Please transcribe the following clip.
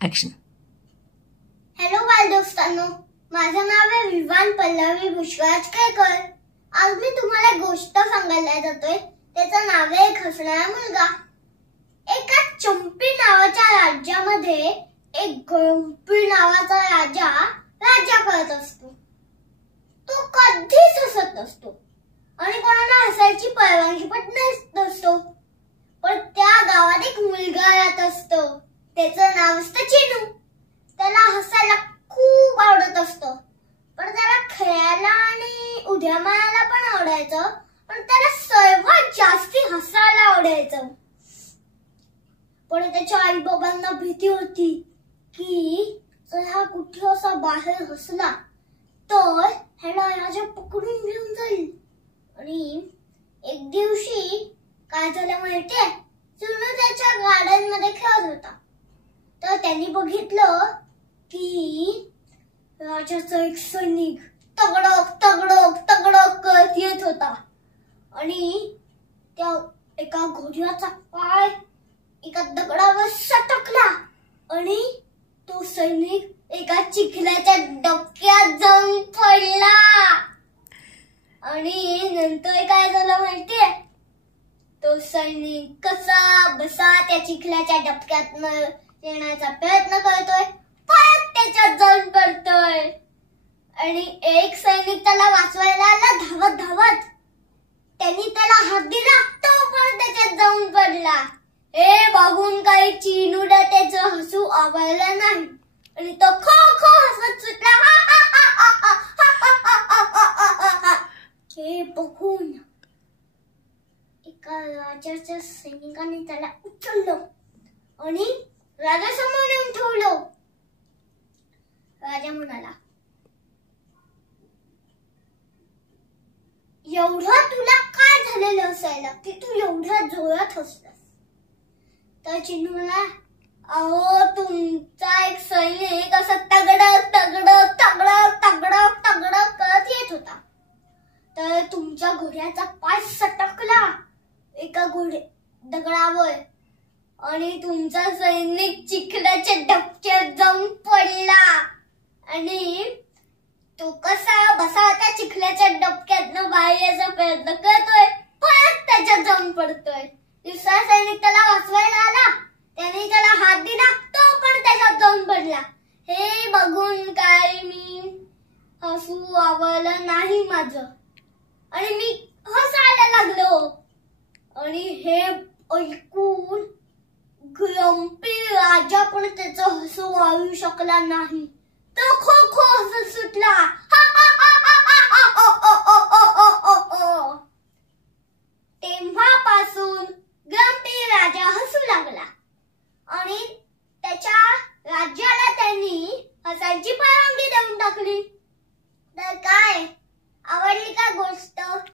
Action. Hello बालदोस्तांनो, माझं नाव आहे विवान पल्लवी पुष्कराज केळकर. आज मी तुम्हाला एक गोष्ट सांगायला जातोय. त्याचं नाव आहे एक हसणारा मुलगा. एका चंपी नावाच्या राज्यामध्ये एक गंपी नावाचा राजा राज्य करत असतो. तो कधीच हसत नसतो आणि कोणाला हसायची परवानगी पण नसतो. पण त्या गावात एक मुलगा राहत असतो. त्याचं नाव असतं चिनू. त्याला हसायला खूप आवडत असतं, पण त्याला खेळायला आणि उड्या मारायला पण आवडायचं, पण त्याला सर्वात जास्ती हसायला आवडायचं. पण त्याच्या आई बाबांना भीती होती की जर हा कुठे असा बाहेर हसला तर ह्याला राजा पकडून घेऊन जाईल. आणि एक दिवशी काय झालं माहितीये, चिनू त्याच्या गार्डन मध्ये खेळत होता. तर त्यांनी बघितलं की राजाचा एक सैनिक तगडक तगडक तगडक करत येत होता आणि त्या एका घोड्याचा पाय एका दगडावर सटकला आणि तो सैनिक एका चिखलाच्या डबक्यात जाऊन पडला. आणि नंतर काय झालं माहितीये, तो सैनिक कसा बसा त्या चिखलाच्या डबक्यातनं येण्याचा प्रयत्न करतोय, परत त्याच्यात जाऊन पडतोय. आणि एक सैनिक त्याला वाचवायला आला धावत धावत. त्यांनी त्याला हात दिला, तो पण त्याच्यात जाऊन पडला. हे बघून काही चिनूला त्याचं हसू आवडलं नाही आणि तो खो खो हसत सुटला. हे बघून एका राजाच्या सैनिकाने त्याला उचललं आणि राजासमोर नेऊन ठेवलं. राजा म्हणाला, एवढं तुला काय झालेलं असायला की तू एवढ्या जोरात हसलास? तर चिनू म्हणाला, अहो तुमचा एक सैनिक असं तगडक तगडक तगडक तगडक तगडक करत येत होता. तर तुमच्या घोड्याचा पाय सटकला एका दगडावर आणि तुमचा सैनिक चिखलाच्या डबक्यात जाऊन पडला. आणि तो कसा बसा त्या चिखलाच्या डबक्यातनं बाहेर यायचा प्रयत्न करतोय, परत त्याच्यात जाऊन पडतोय. दुसरा सैनिक त्याला वाचवायला आला, त्याने त्याला हात दिला, तो पण त्याच्यात जाऊन पडला. हे बघून काय मी हसू आवडलं नाही माझं आणि मी हसायला लागलो. आणि हे ऐकून गंपी राजा पण त्याचं हसू आवरू शकला नाही. तो खो खो हसत सुटला. तेव्हापासून गंपी राजा हसू लागला आणि त्याच्या राज्याला त्यांनी